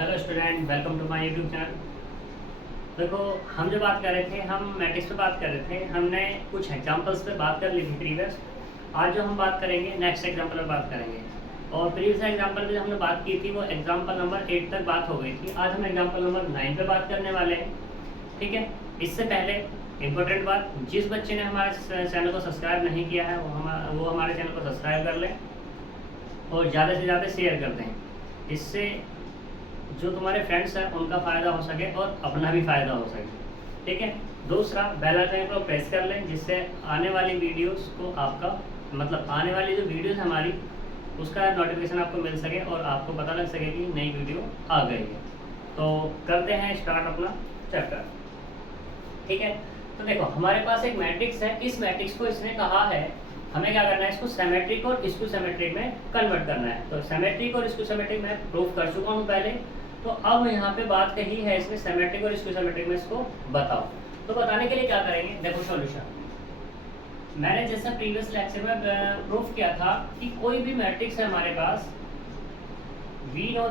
Hello student, welcome to my YouTube channel. देखो, हम जो बात कर रहे थे, हम मैट्रिक्स पे बात कर रहे थे। हमने कुछ एग्जांपल्स पे बात कर ली थी प्रीवियस। आज जो हम बात करेंगे, नेक्स्ट एग्जांपल पर बात करेंगे। और प्रीवियस एग्जांपल पे जो हमने बात की थी वो एग्जांपल नंबर 8 तक बात हो गई थी। आज हम एग्जांपल नंबर 9 पे बात करने वाले हैं। ठीक है, इससे पहले इम्पोर्टेंट बात, जिस बच्चे ने हमारे चैनल को सब्सक्राइब नहीं किया है वो हमारे चैनल को सब्सक्राइब कर लें और ज़्यादा से ज़्यादा शेयर कर दें। इससे जो तुम्हारे फ्रेंड्स हैं उनका फ़ायदा हो सके और अपना भी फ़ायदा हो सके। ठीक है, दूसरा बेल आइकन को प्रेस कर लें, जिससे आने वाली वीडियोस को आपका आने वाली जो वीडियोस हमारी उसका नोटिफिकेशन आपको मिल सके और आपको पता लग सके कि नई वीडियो आ गई है। तो करते हैं स्टार्ट अपना चैप्टर। ठीक है, तो देखो हमारे पास एक मैट्रिक्स है। इस मैट्रिक्स को इसने कहा है हमें क्या करना है, इसको सिमेट्रिक और स्क्यू सिमेट्रिक में कन्वर्ट करना है। तो सिमेट्रिक और स्क्यू सिमेट्रिक मैं प्रूफ कर चुका हूँ पहले। तो अब यहाँ पे बात कही है इसमें सिमेट्रिक और स्क्यू सिमेट्रिक में, इसको बताओ। तो बताने के लिए क्या करेंगे, देखो सॉल्यूशन। मैंने जैसा प्रीवियस लेक्चर में प्रूफ किया था कि कोई भी मैट्रिक्स है हमारे पास, वी नो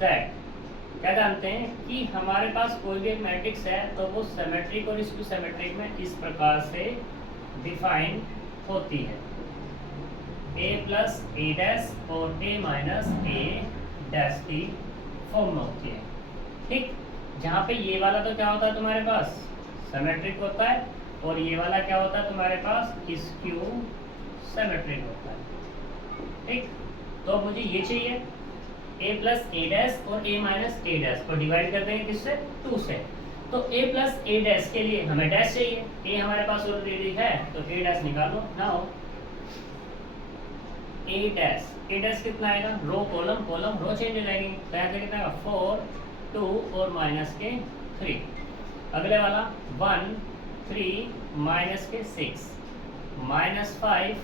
दैट क्या जानते हैं कि हमारे पास कोई भी एक मैट्रिक्स है तो वो सिमेट्रिक और स्क्यू सिमेट्रिक में इस प्रकार से डिफाइन होती है, a प्लस ए डैश और a माइनस ए डैश की फॉर्म में होती है। ठीक, जहाँ पे ये वाला तो क्या होता है तुम्हारे पास सिमेट्रिक होता है और ये वाला क्या होता है तुम्हारे पास स्क्यू सिमेट्रिक होता है। ठीक, तो मुझे ये चाहिए a प्लस ए डैश और a माइनस ए डैश को डिवाइड कर देंगे किससे, 2 से। तो a प्लस ए डैश के लिए हमें डैश चाहिए, a हमारे पास ऑलरेडी है तो a डैश निकालो। नाउ a डैश कितना आएगा, row column column row change हो जाएगी। तो यहाँ पे कितना आएगा 4 2 और माइनस के 3। अगले वाला 1 3 माइनस के 6 माइनस 5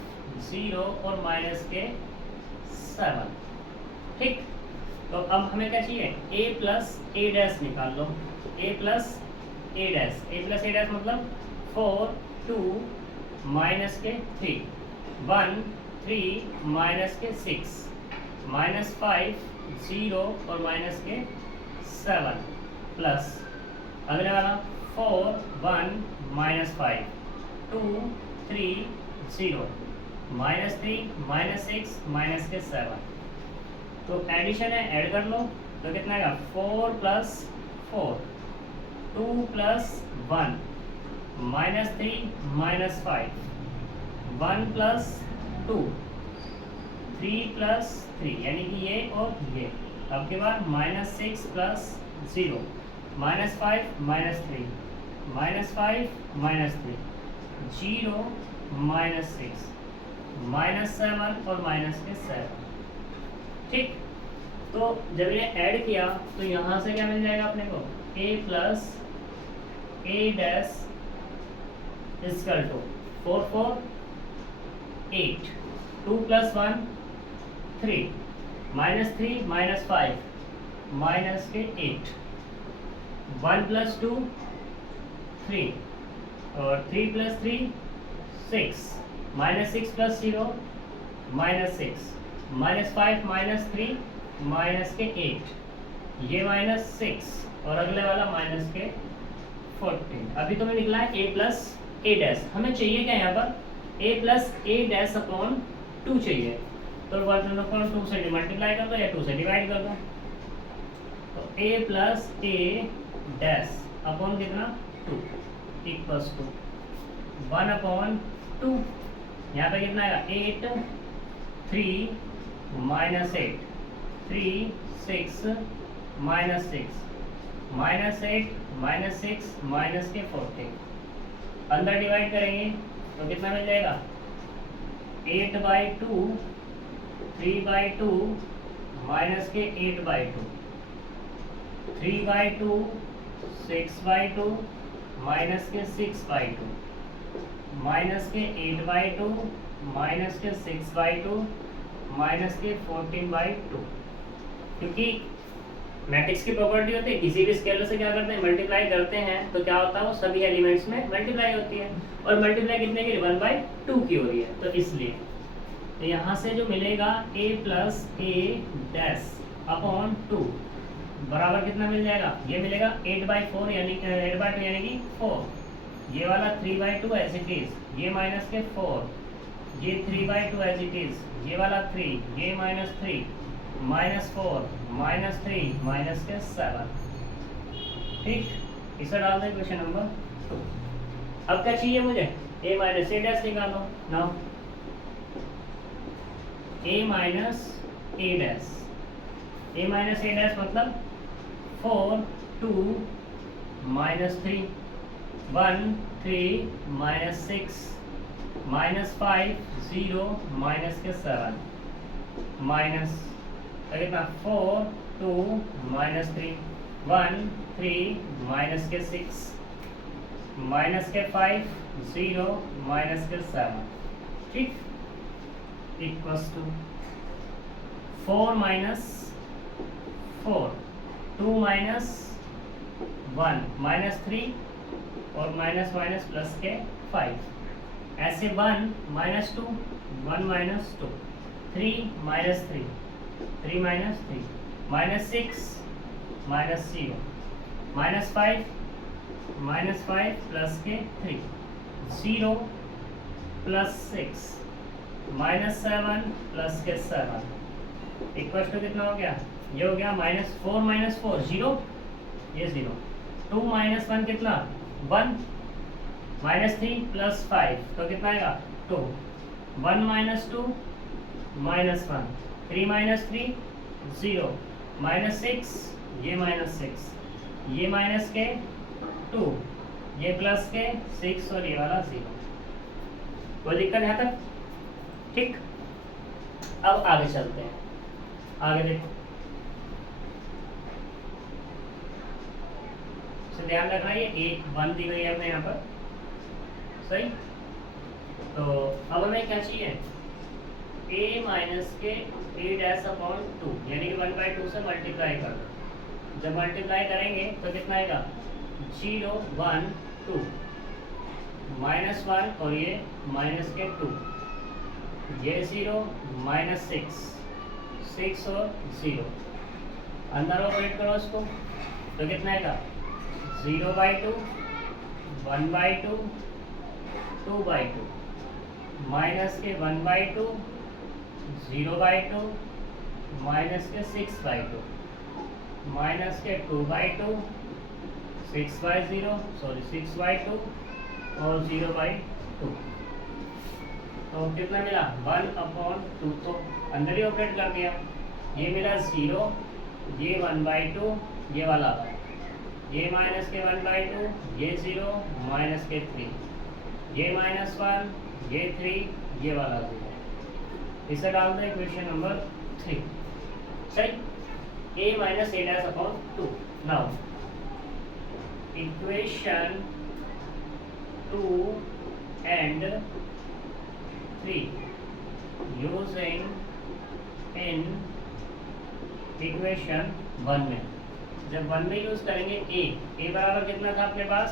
0 और माइनस के 7। ठीक, तो अब हमें क्या चाहिए, a प्लस ए डैश निकाल लो। a प्लस ए डैश मतलब 4 2 माइनस के 3 1 3 माइनस के 6 माइनस 5 0 और माइनस के 7 प्लस अगले वाला 4 1 माइनस 5 2 3 0 माइनस 3 माइनस 6 माइनस के 7। तो एडिशन है, ऐड कर लो। तो कितना आएगा 4 plus 4 2 plus 1 minus 3 minus 5 1 plus 2 3 plus 3 यानी कि ये और ये। अब के बाद minus 6 plus 0 minus 5 minus 3 minus 5 minus 3 0 minus 6 minus 7 और माइनस के 7। ठीक, तो जब ये ऐड किया तो यहाँ से क्या मिल जाएगा अपने को, a plus A dash equal to 4 4 8 2 plus 1 3 minus 3 minus 5 minus के 8 1 प्लस 2 3 और 3 plus 3 6 minus 6 plus 0 minus 6 minus 5 minus 3 minus के 8 ये माइनस 6 और अगले वाला माइनस के 14। अभी तो मैं निकला है a प्लस ए डैश। हमें चाहिए क्या यहाँ पर, a plus A dash upon 2 चाहिए। तो 1/2 से मल्टीप्लाई कर दो या 2 से डिवाइड कर दो। तो a plus A dash upon कितना 2 इक्वल्स टू 1/2। यहाँ पे कितना आएगा 8 3 minus 8 3 6 minus 6 minus 8 minus 6 minus के 14। अंदर डिवाइड करेंगे तो कितना मिल जाएगा 8/2 3/2 माइनस के 8/2 3/2 6/2 माइनस के 6/2 माइनस के 8/2 माइनस के 6/2 माइनस के 14/2। क्योंकि मैट्रिक्स की प्रॉपर्टी होती है, किसी भी स्केलर से क्या करते हैं मल्टीप्लाई करते हैं तो क्या होता है वो सभी एलिमेंट्स में मल्टीप्लाई होती है। और मल्टीप्लाई कितने की 1/2 की हो रही है, तो इसलिए तो यहाँ से जो मिलेगा a plus A dash upon 2 बराबर कितना मिल जाएगा, ये मिलेगा 8/4 यानी 8/2 यानी कि 4, ये वाला 3/2 एज इट इज, ये माइनस के 4, ये 3/2 एज इट इज, ये वाला 3, ये -3, -4, -3 माइनस के 7। ठीक, इसे डाल दें क्वेश्चन नंबर 2। अब क्या चाहिए मुझे, a माइनस ए डैश निकालो। Now a minus A dash, a minus A dash मतलब 4 2 -3 1 3 -6 -5 0 माइनस के 7 माइनस कितना 4 2 -3 1 3 माइनस के 6 माइनस के 5 0 माइनस के 7। ठीक, इक्वल्स टू 4 माइनस 4 2 माइनस 1 -3 और माइनस माइनस प्लस के 5, ऐसे 1 -2 1 -2 3 -3 3 -3 -6 -0 -5 प्लस के 3 0 प्लस 6 -7 प्लस के 7 इक्वल टू कितना हो गया, ये हो गया -4 -4 0, ये 0 2 -1 कितना 1 -3 प्लस 5 तो कितना आएगा 2 1 -2 -1 3 -3 0 -6 ये -6 ये माइनस के 2 ये प्लस के 6 और ये वाला 0। कोई दिक्कत यहाँ तक? ठीक, अब आगे चलते हैं। आगे देखो, तो ध्यान रखना ये 1 दी गई है हमें यहाँ पर, सही। तो अब हमें क्या चाहिए, a माइनस के a डैश अपॉन 2 यानी कि 1/2 से मल्टीप्लाई कर दो। जब मल्टीप्लाई करेंगे तो कितना आएगा 0 1 2 -1 और ये माइनस के 2, ये 0 -6 6 और 0 अंदर ऑपरेट करो उसको तो कितना आएगा 0/2 1/2 2/2 माइनस के 1/2 0/2 माइनस के 6/2 माइनस के 2/2 6/0 सॉरी 6/2 और 0/2 तो कितना मिला 1/2 तो अंदर ही ऑपरेट कर दिया। ये मिला 0 ये 1/2 ये वाला ये माइनस के 1/2 ये 0 माइनस के 3 ये -1 ये 3 ये वाला 0। इसे डाल दें इक्वेशन नंबर 3, सही। a minus A dash upon 2। Now equation 2 and 3 using in equation 1 में, जब 1 में यूज करेंगे a बराबर कितना था अपने पास,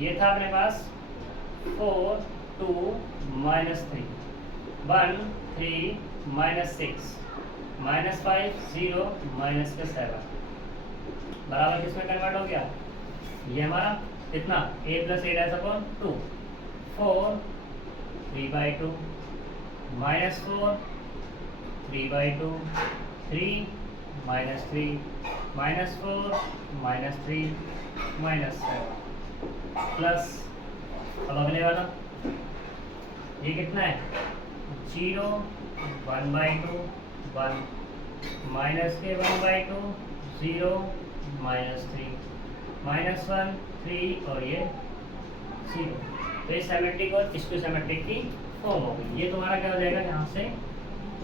ये था अपने पास 4 2 -3 1 3 -6 -5 0 माइनस के 7 बराबर किसमें कन्वर्ट हो गया, ये हमारा कितना a plus A dash upon 2 4 3/2 -4 3/2 3 -3 -4 -3 -7 plus अब अगले वाला ये कितना है 0 1/2 1 माइनस के 1/2 0 -3 -1 3 और ये 0। तो ये सिमेट्रिक और स्क्यू सिमेट्रिक की फॉर्म हो गई। ये तुम्हारा क्या हो जाएगा यहाँ से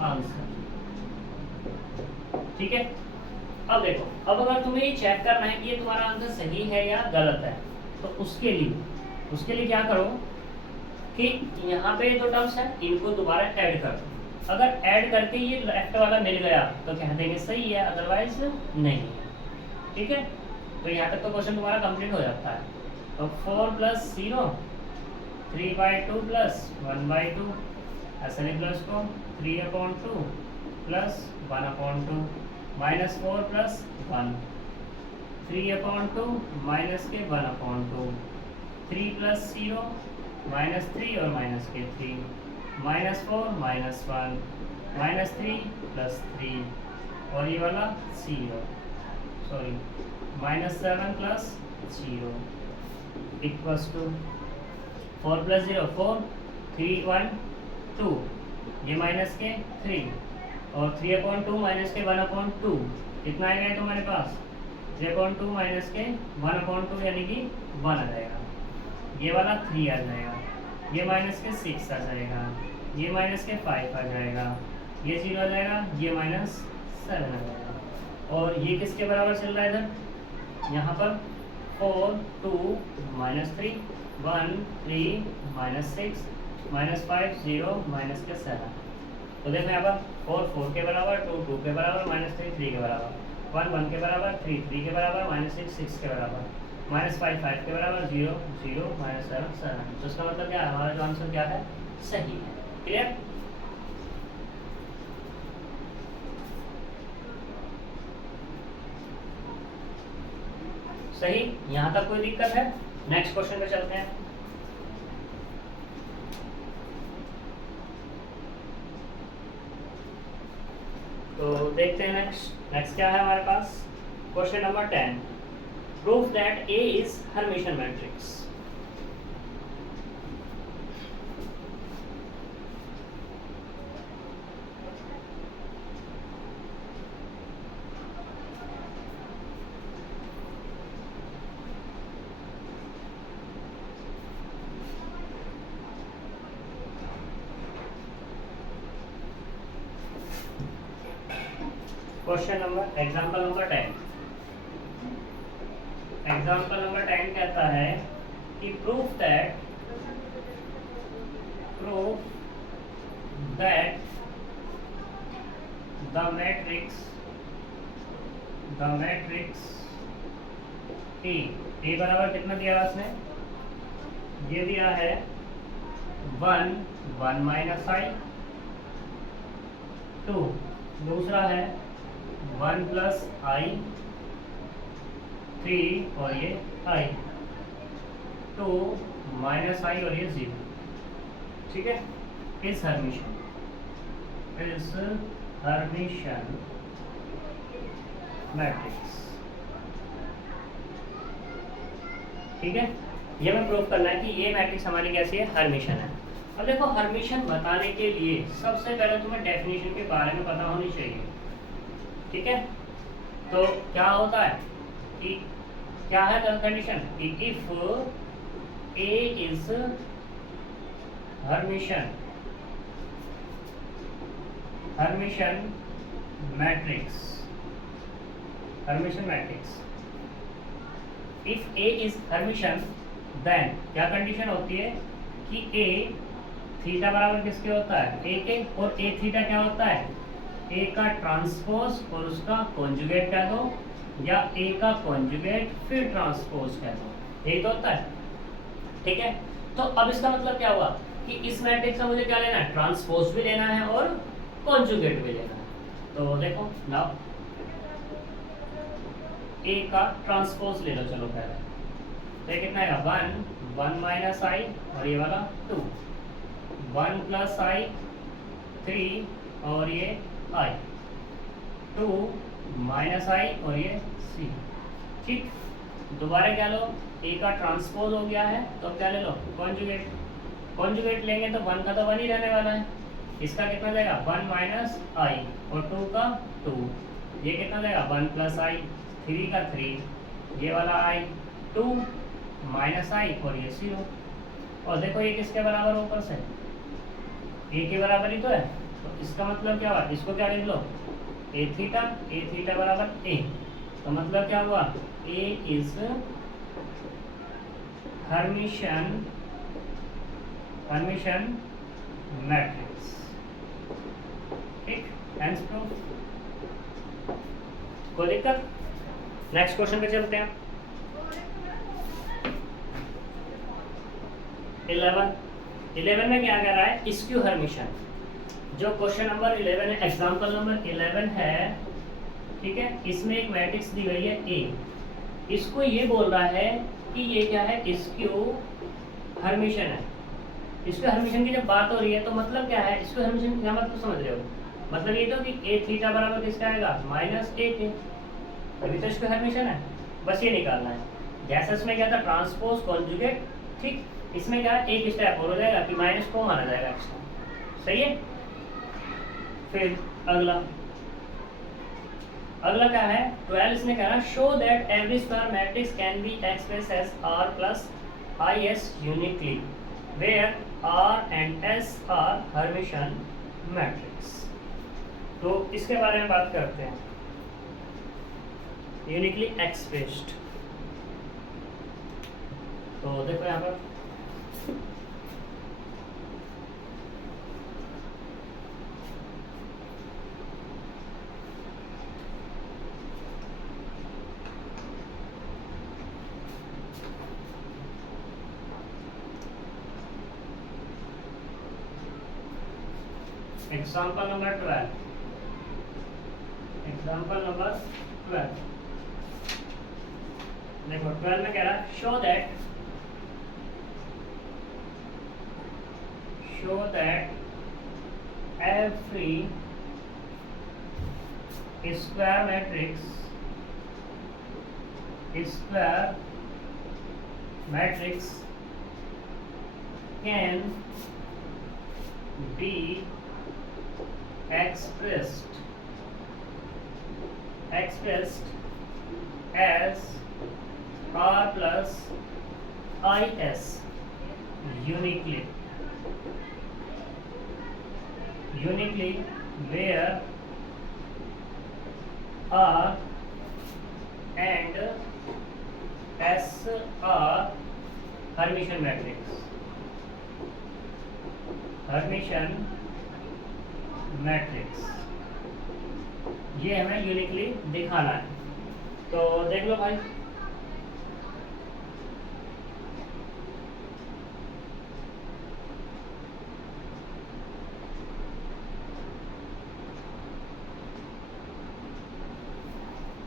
आंसर, ठीक है। अब देखो, अब अगर तुम्हें ये चेक करना है कि ये तुम्हारा आंसर सही है या गलत है तो उसके लिए क्या करो कि यहाँ पे जो टर्म्स है इनको दोबारा ऐड कर दो। अगर ऐड करके ये लेफ्ट वाला मिल गया तो कह देंगे सही है, अदरवाइज नहीं है, ठीक है। तो यहाँ तक तो क्वेश्चन तुम्हारा कंप्लीट हो जाता है। तो 4 + 0 3/2 + 1/2 ऐसे लिख लो इसको 3/2 प्लस 1/2 -4 प्लस 1 3/2 माइनस के 1/2 3 प्लस 0 -3 और माइनस के 3 -4 -1 -3 प्लस 3 और ये वाला 0 sorry -7 plus 0 equals to 4 plus 0 4 3 1 2 ये माइनस के 3 और 3/2 माइनस के 1/2 कितना आएगा तुम्हारे पास 3/2 माइनस के 1/2 यानी कि 1 आ जाएगा, ये वाला 3 आ जाएगा, ये माइनस के 6 आ जाएगा, ये माइनस के 5 आ जाएगा, ये 0 आ जाएगा, ये -7 आ जाएगा। और ये किसके बराबर चल रहा है इधर यहाँ पर 4 2 -3 1 3 -6 -5 0 माइनस के 7। तो देखो यहाँ पर 4 4 के बराबर 2 2 के बराबर -3 3 के बराबर 1 1 के बराबर 3 3 के बराबर -6 6 के बराबर -5 5 के बराबर 0 0 -7 7। तो इसका मतलब क्या है, हमारा जो आंसर क्या है, सही है। क्लियर? सही, यहाँ तक कोई दिक्कत है? नेक्स्ट क्वेश्चन पे चलते हैं। तो देखते हैं नेक्स्ट क्या है हमारे पास। Question number 10, proof that A is Hermitian matrix. Question number example number 10 कहता है कि proof that the matrix A बराबर कितना दिया उसने, ये दिया है 1 1 माइनस i 2, दूसरा है 1 प्लस i 3 और ये i 2 माइनस i और ये 0। ठीक है, इस हर्मिटियन मैट्रिक्स। ठीक है, ये हमें प्रूव करना है कि ये मैट्रिक्स हमारी कैसी है, हर्मिटियन है। अब देखो, हर्मिटियन बताने के लिए सबसे पहले तुम्हें डेफिनेशन के बारे में पता होनी चाहिए। ठीक है, तो क्या होता है कि क्या है कंडीशन कि if A is Hermitian matrix if A is Hermitian then क्या कंडीशन होती है कि ए थीटा बराबर किसके होता है, ए के, और ए थीटा क्या होता है, ए का ट्रांसपोज और उसका कॉन्जुगेट कह दो, या ए का कॉन्जुगेट फिर ट्रांसपोज कह दो, यही तो होता है। ठीक है, तो अब इसका मतलब क्या हुआ कि इस मैट्रिक्स का मुझे क्या लेना है, ट्रांसपोज भी लेना है और कॉन्जुगेट भी लेना है। तो देखो नाउ ए का ट्रांसपोज ले लो, चलो पहले तो ये कितना आएगा 1 1 माइनस आई और ये वाला 2 1 प्लस आई 3 और ये आई 2 माइनस आई और ये सी। ठीक, दोबारा क्या लो, ए का ट्रांसपोज हो गया है तो क्या ले लो, कॉन्जुगेट लेंगे तो 1 का तो 1 ही रहने वाला है, इसका कितना जाएगा 1 माइनस आई और 2 का 2, ये कितना जाएगा 1 प्लस आई 3 का 3, ये वाला आई 2 माइनस आई और ये 0। और देखो ये किसके बराबर ऊपर से ए के बराबर ही तो है, तो इसका मतलब क्या हुआ, इसको क्या लिख लो ए थीटा बराबर ए, तो मतलब क्या हुआ ए इज हर्मिटियन मैट्रिक्स। ठीक, हेंस प्रूफ। कोई दिक्कत? नेक्स्ट क्वेश्चन पे चलते हैं। 11 में क्या कह रहा है, स्क्यू हर्मिटियन। जो क्वेश्चन नंबर 11 है, एग्जाम्पल नंबर 11 है, ठीक है, इसमें एक मैट्रिक्स दी गई है ए। इसको ये बोल रहा है कि ये क्या है, स्क्यू हर्मिशन है। स्क्यू हर्मिशन की जब बात हो रही है तो मतलब क्या है, स्क्यू हर्मिशन क्या मतलब समझ रहे हो? मतलब ये तो कि ए थीटा बराबर किसका आएगा, माइनस ए के, अभी तो स्क्यू हर्मिशन है, बस ये निकालना है। जैसे इसमें क्या था, ट्रांसपोज कॉन्जुगेट, ठीक, इसमें क्या है, एक स्टेप और हो जाएगा कि माइनस को माना जाएगा एक्स्ट्रा, सही है। फिर अगला क्या है 12, इसने कहा show that every square matrix can be express as R plus IS uniquely where R and S are Hermitian matrix. तो इसके बारे में बात करते हैं, यूनिकली एक्सप्रेस्ड। तो देखो यहाँ पर एग्जाम्पल नंबर 12, एग्जाम्पल नंबर 12 देखो 12 में कह रहा है show that every square matrix can be expressed as R plus IS uniquely where R and S are Hermitian matrix. ये हमें यूनिकली दिखाना है। तो देख लो भाई,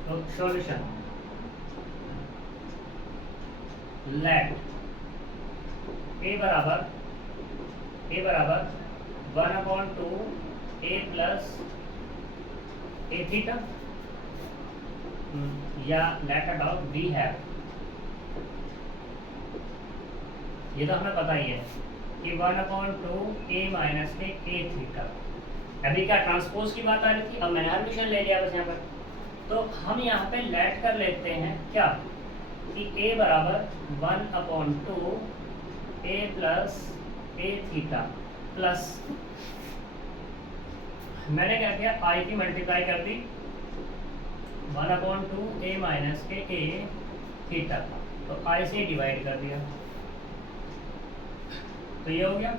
तो सॉल्यूशन लेट ए बराबर 1/2 a प्लस ए थीटा, या लेट हटाओ वी हैव, ये तो हमें पता ही है कि 1/2 a माइनस के ए थीटा। अभी क्या ट्रांसपोज की बात आ रही थी, अब मैंने हर्मिशन ले लिया बस यहाँ पर। तो हम यहाँ पे लेट कर लेते हैं क्या कि a बराबर 1/2 a plus A theta plus, मैंने क्या किया, आई की मल्टीप्लाई कर दी 1/2 a माइनस के ए थीटा, तो आई से डिवाइड कर दिया, तो ये हो गया।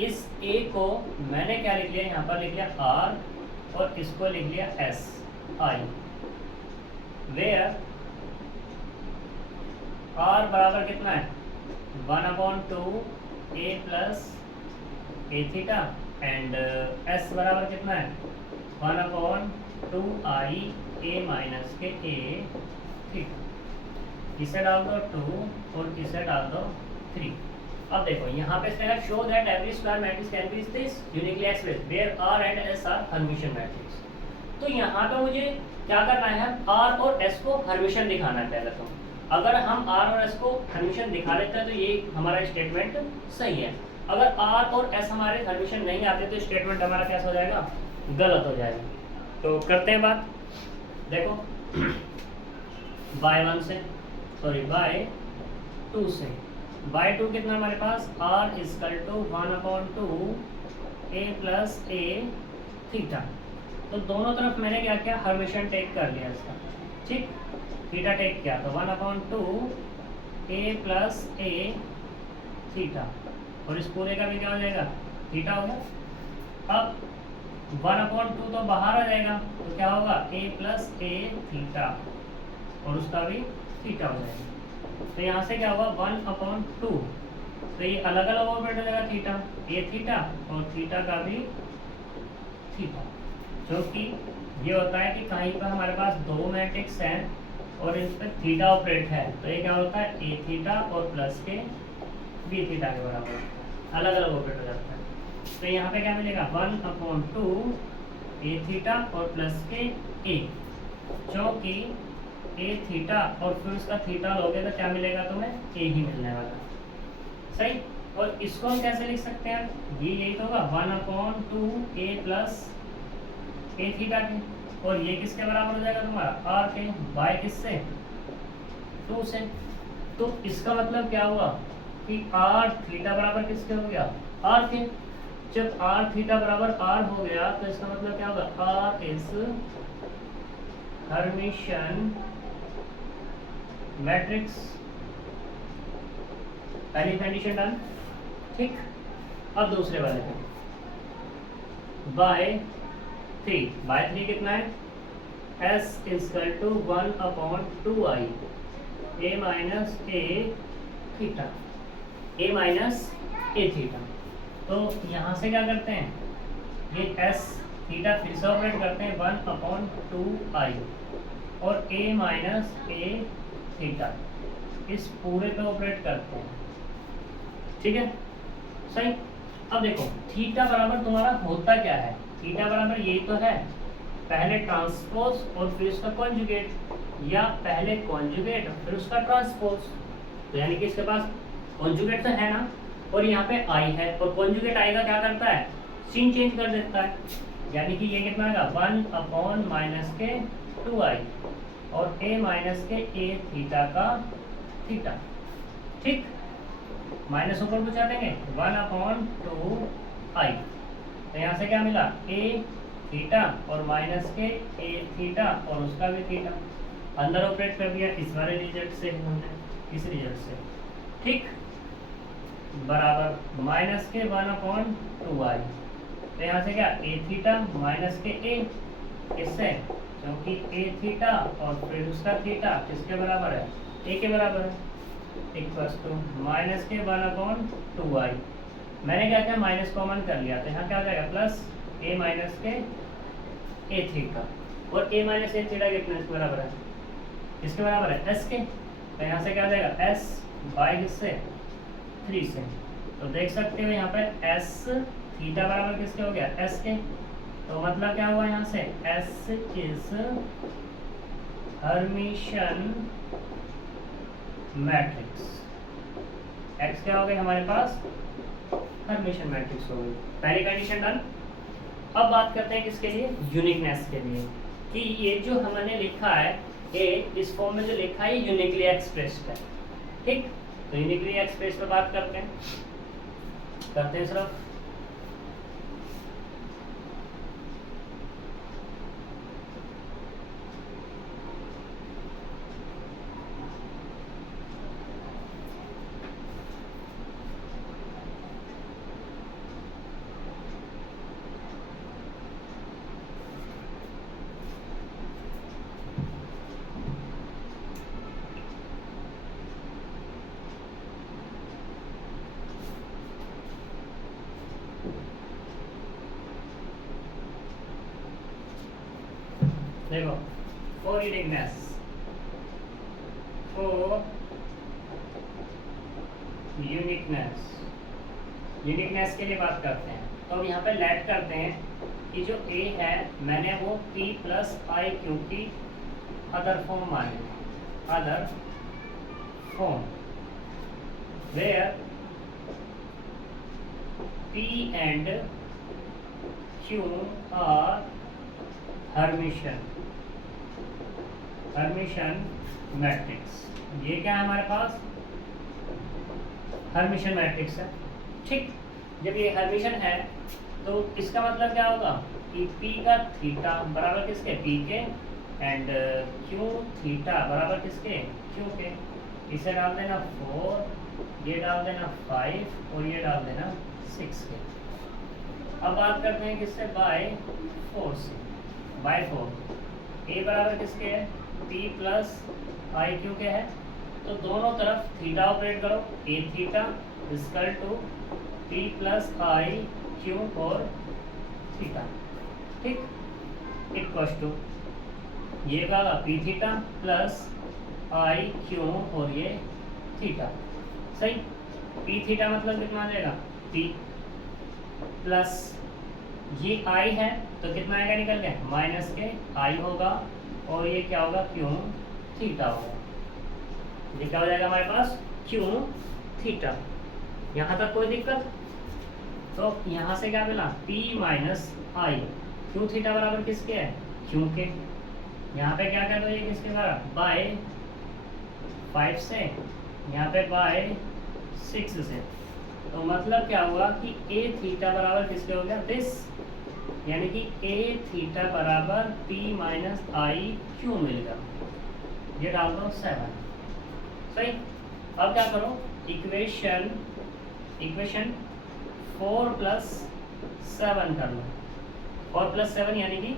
इस a को मैंने क्या लिख लिया, यहाँ पर लिख लिया r और इसको लिख लिया s i, वेयर r बराबर कितना है 1/2 a plus A theta and s बराबर कितना है 1/2 i a माइनस के ए थीटा। इसे डाल दो 2 और इसे डाल दो 3। अब देखो यहाँ पे इसने show that every square matrix can be this uniquely expressed where r and s are Hermitian matrix. तो यहाँ पे मुझे क्या करना है, r और s को हर्मिशन दिखाना है पहले। तो अगर हम r और s को हर्मिशन दिखा लेते हैं तो ये हमारा स्टेटमेंट सही है। अगर r और s हमारे हर्मिशन नहीं आते तो स्टेटमेंट हमारा कैसा हो जाएगा, गलत हो जाएगा। तो करते हैं बात, देखो बाय 2 से बाय 2 कितना हमारे पास r is equal to 1/2 a plus A theta. तो दोनों तरफ मैंने क्या किया, हर्मिशन टेक कर लिया इसका, ठीक, थीटा टेक किया, तो 1/2 a प्लस ए थीटा, और इस पूरे का भी क्या हो जाएगा, थीटा होगा। अब 1/2 तो बाहर आ जाएगा, तो क्या होगा a प्लस ए थीटा, और उसका भी थीटा हो जाएगा। तो यहाँ से क्या होगा 1/2 तो ये अलग अलग ऑपरेट हो जाएगा थीटा, ये थीटा और थीटा का भी थीटा, क्योंकि ये होता है कि कहीं पर हमारे पास दो मैट्रिक्स हैं और इस पर थीटा ऑपरेट है, तो ये क्या होता है ए थीटा और प्लस के बी थीटा के बराबर अलग अलग ऑपरेट हो जाता है। तो यहाँ पे क्या मिलेगा 1/2 ए थीटा और प्लस के ए, क्योंकि ए थीटा और फिर उसका थीटा लोगे तो क्या मिलेगा तुम्हें ए ही मिलने वाला, सही। और इसको हम कैसे लिख सकते हैं, ये यही तो होगा 1/2 ए प्लस ए थीटा के, और ये किसके बराबर हो जाएगा तुम्हारा आर के, बाय किससे 2 से। तो इसका मतलब क्या हुआ कि आर थीटा बराबर किसके हो गया आर के। जब आर थीटा बराबर आर हो गया तो इसका मतलब क्या होगा आर इज हर्मिशियन मैट्रिक्स, पहली कंडीशन डन, ठीक। अब दूसरे वाले पे बाय 3 कितना है s is equal to 1/2i a minus A theta, a minus A theta. तो यहाँ से क्या करते हैं, ये s थीटा फिर से ऑपरेट करते हैं 1/2i और a माइनस ए थीटा इस पूरे पे ऑपरेट करते हैं, ठीक है, सही। अब देखो थीटा बराबर तुम्हारा होता क्या है, थीटा बराबर ये तो है पहले ट्रांसपोज और फिर उसका कॉन्जुगेट, या पहले कॉन्जुगेट और फिर उसका ट्रांसपोज। तो यानी कि इसके पास कॉन्जुगेट तो है ना, और यहाँ पे आई है, और कॉन्जुगेट आई का क्या करता है सीन चेंज कर देता है, यानी कि ये कितना आएगा 1/-2i और a माइनस के ए थीटा का थीटा, ठीक। माइनस ऊपर बचा देंगे 1/2i, तो यहाँ से क्या मिला a थीटा और माइनस के ए थीटा और उसका भी थीटा, अंदर ऑपरेट कर दिया इस वाले रिजल्ट से हमने, इस रिजल्ट से, ठीक, बराबर माइनस के 1/2i, तो यहाँ से क्या ए थीटा माइनस के ए, किससे, क्योंकि ए थीटा और फिर उसका थीटा किसके बराबर है ए के बराबर है, इक्वल्स टू माइनस के 1/2i, मैंने क्या किया माइनस कॉमन कर लिया, तो यहाँ क्या आ जाएगा प्लस ए माइनस के ए थीटा, और ए माइनस ए थीटा कितना इसके बराबर है, इसके बराबर है एस के, तो यहाँ से क्या आ जाएगा एस बाई किससे 3 से। तो देख सकते हो यहाँ पे एस थीटा बराबर किसके हो गया एस के, तो मतलब क्या हुआ यहाँ से S is Hermitian matrix, x क्या हो गया हमारे पास हर्मिशियन मैट्रिक्स हो गई, पहली कंडीशन डन। अब बात करते हैं किसके लिए यूनिकनेस के लिए, कि ये जो हमने लिखा है ये इस फॉर्म में जो लिखा है यूनिकली एक्सप्रेस्ड है, ठीक। तो यूनिकली एक्सप्रेस पर बात करते हैं सिर्फ, देखो फॉर यूनिकनेस के लिए बात करते हैं। तो अब यहाँ पे लेट करते हैं कि जो ए है मैंने वो p प्लस आई क्यू की अदर फॉर्म मानी, other form where p and q are Hermitian matrix. ये क्या है हमारे पास हर्मिशियन मैट्रिक्स है, ठीक। जब ये हर्मिशियन है तो इसका मतलब क्या होगा कि p का थीटा बराबर किसके p के एंड q थीटा बराबर किसके q के, इसे डाल देना 4, ये डाल देना 5 और ये डाल देना 6 के। अब बात करते हैं किससे बाय 4 से, बाय 4 a बराबर किसके है p प्लस आई क्यू के है तो दोनों तरफ थीटा ऑपरेट करो, A theta equal to P plus I Q और थीटा, ठीक, इक्वल टू ये का पी थीटा प्लस आई क्यू और ये थीटा, सही। पी थीटा मतलब कितना आ जाएगा, पी प्लस ये आई है तो कितना आएगा निकल के, माइनस के आई होगा और ये क्या होगा, क्यू थीटा होगा। ये क्या हो जाएगा हमारे पास, क्यू थीटा। यहाँ तक कोई दिक्कत? तो यहाँ से क्या मिला, P माइनस आई, क्यू थीटा बराबर किसके है, क्यू के। यहाँ पे क्या कर दो, ये किसके बराबर, बाय 5 से, यहाँ पे बाय 6 से। तो मतलब क्या हुआ कि ए थीटा बराबर किसके हो गया, दिस, यानी कि ए थीटा बराबर P माइनस आई क्यू मिल गया। ये डाल दो 7, सही। अब क्या करो, इक्वेशन 4 प्लस 7 कर लो, 4 प्लस 7 यानी कि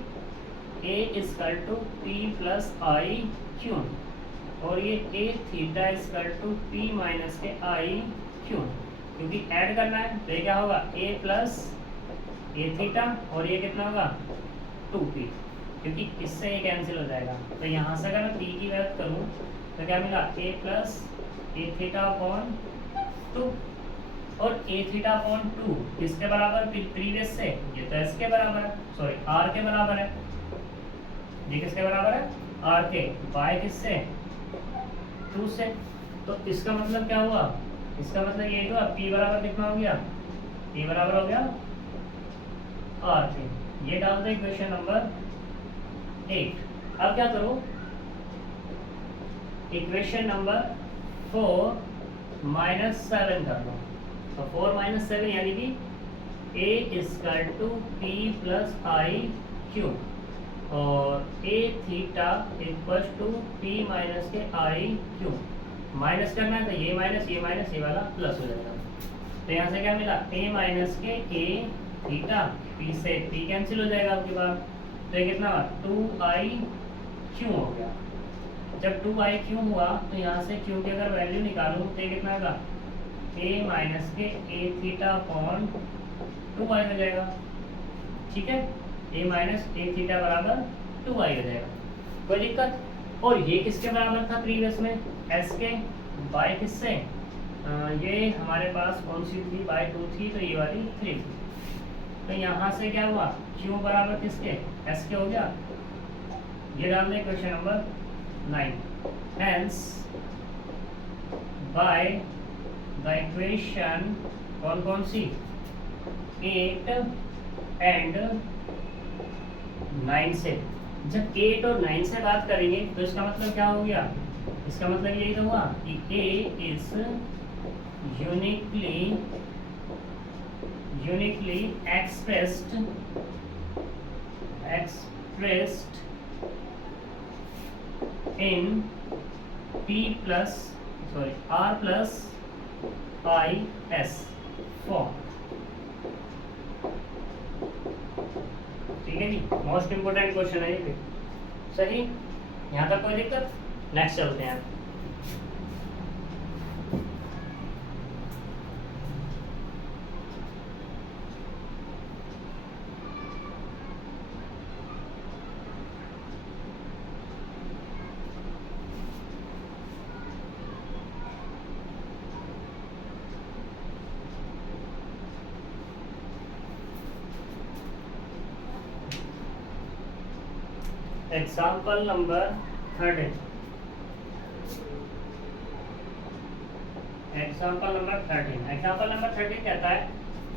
A equal to P plus I Q और ये A theta equal to P minus के आई क्यू, क्योंकि ऐड करना है तो ये क्या होगा, ए प्लस ए थीटा और ये कितना होगा 2p, क्योंकि इससे ये कैंसिल हो जाएगा। तो यहाँ से अगर मैं p की बात करूँ तो क्या मिला, a plus A theta upon 2 और ए थीटा अपॉन 2 किसके बराबर, प्रीवियस से, ये तो s के बराबर है, सॉरी r के बराबर है। ये किसके बराबर है, r के, बाय किससे, 2 से। तो इसका मतलब क्या हुआ, इसका मतलब ये हुआ p बराबर कितना हो गया, p बराबर हो गया r के। ये डाल दो इक्वेशन नंबर 8। अब क्या करो, इक्वेशन नंबर 4 माइनस 7 कर लो। तो 4 माइनस 7 यानी कि a equal to P plus I Q और A theta equal to P minus के आई क्यू। माइनस करना है तो ये माइनस ये वाला प्लस हो जाएगा। तो यहाँ से क्या मिला, a माइनस के ए थीटा, p से p कैंसिल हो जाएगा आपके पास। तो ये कितना हुआ, 2i क्यू हो गया। जब 2i क्यू हुआ तो यहाँ से क्यू की अगर वैल्यू निकालूँ तो ये कितना होगा, a माइनस के ए थीटा अपॉन 2i हो जाएगा, ठीक है। a माइनस ए थीटा बराबर 2i हो जाएगा, कोई दिक्कत? और ये किसके बराबर था प्रीवियस में, s के, बाय किससे, ये हमारे पास कौन सी थी, बाय 2 थी, तो ये वाली 3 थी। तो यहाँ से क्या हुआ, q बराबर किसके, s के हो गया। ये डाल दें question number 9। Hence by the equation कौन कौन सी, 8 एंड 9 से, जब 8 और 9 से बात करेंगे तो इसका मतलब क्या हो गया, इसका मतलब यही तो हुआ कि a is uniquely expressed in r plus i s form, ठीक है जी। मोस्ट इंपोर्टेंट क्वेश्चन है ये, सही। यहाँ तक कोई दिक्कत? नेक्स्ट चलते हैं। Example number 13। एग्जाम्पल नंबर 13 कहता है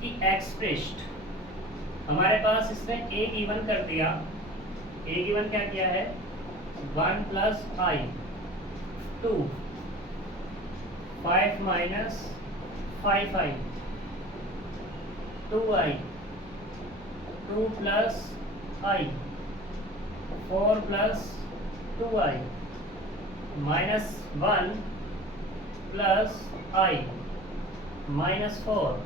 कि एक्सप्रेस्ड, हमारे पास इसने a गिवन कर दिया, a गिवन क्या किया है, 1 plus I 2, 5 minus 5i 2i 2 plus I 4 plus 2i minus 1 plus I minus 4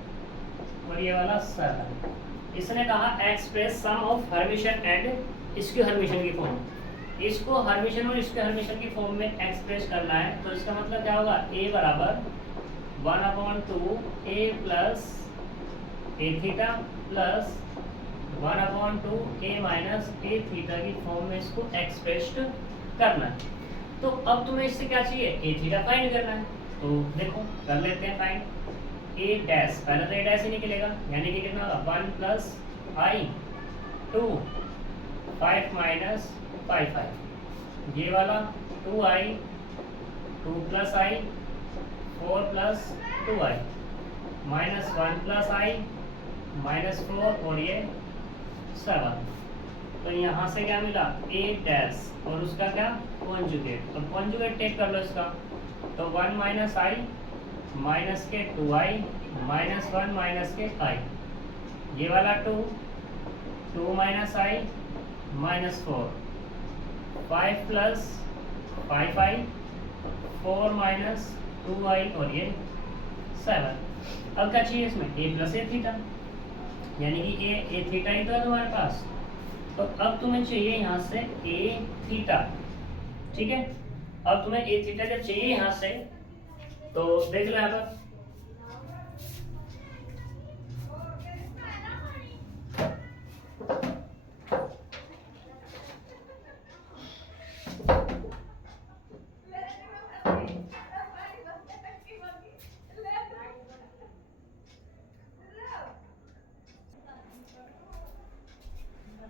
और ये वाला 7। इसने कहा express sum of Hermitian and skew Hermitian की फॉर्म। इसको हर्मिशन और इसके हर्मिशन की फॉर्म में एक्सप्रेस करना है, तो इसका मतलब क्या होगा, a बराबर 1/2 a plus A theta plus 1/2 a minus A theta की फॉर्म में इसको एक्सप्रेस करना है। तो अब तुम्हें इससे क्या चाहिए, ए थीटा फाइंड करना है। तो देखो कर लेते हैं फाइंड। ए डैश, पहले तो ए डैश ही निकलेगा, यानी कि कितना होगा 1 प्लस आई 2 5 माइनस 5 ये वाला 2i 2 plus I 4 plus 2i minus 1 plus I minus 4 और ये 7। तो यहाँ से क्या मिला, ए डैश और उसका क्या कॉन्जुगेट, तो कॉन्जुगेट टेक कर लो इसका। तो 1 माइनस आई माइनस के 2i माइनस 1 माइनस के i, ये वाला 2 minus i minus 4 5 plus 5i 4 minus 2i और ये 7। अब क्या चाहिए इसमें, a प्लस ए थीटा, यानी कि ए थीटा ही तो है तुम्हारे पास। तो अब तुम्हें चाहिए यहाँ से ए थीटा, ठीक है। अब तुम्हें ए थीटा जब चाहिए यहाँ से, तो देख लो यहाँ पर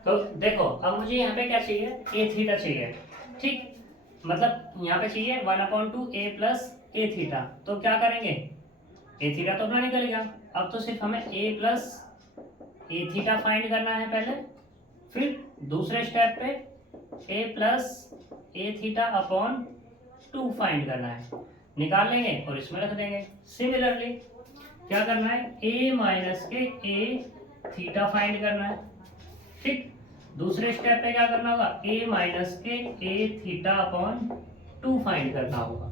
तो देखो अब मुझे यहाँ पे क्या चाहिए, ए थीटा चाहिए, ठीक। मतलब यहाँ पे चाहिए 1/2 a प्लस ए थीटा। तो क्या करेंगे, ए थीटा तो अपना निकल गया, अब तो सिर्फ हमें ए प्लस ए थीटा फाइंड करना है पहले, फिर दूसरे स्टेप पे ए plus A theta upon 2 find करना है, निकाल लेंगे और इसमें रख देंगे। सिमिलरली क्या करना है, ए माइनस के ए थीटा फाइंड करना है, ठीक। दूसरे स्टेप पे क्या करना होगा, a माइनस के ए थीटा अपॉन 2 फाइंड करना होगा।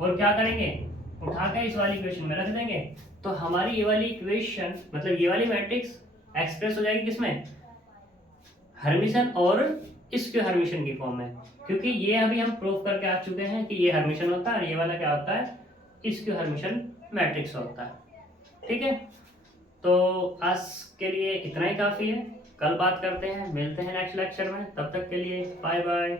और क्या करेंगे, उठा के इस वाली इक्वेशन में रख देंगे। तो हमारी ये वाली इक्वेशन मतलब ये वाली मैट्रिक्स एक्सप्रेस हो जाएगी किसमें, हर्मिशन और इसके हर्मिशन की फॉर्म में, क्योंकि ये अभी हम प्रूव करके आ चुके हैं कि ये हर्मिशन होता है, ये वाला क्या होता है, इसके हर्मिशन मैट्रिक्स होता है, ठीक है। तो आज के लिए इतना ही काफ़ी है, कल बात करते हैं, मिलते हैं नेक्स्ट लेक्चर में, तब तक के लिए बाय बाय।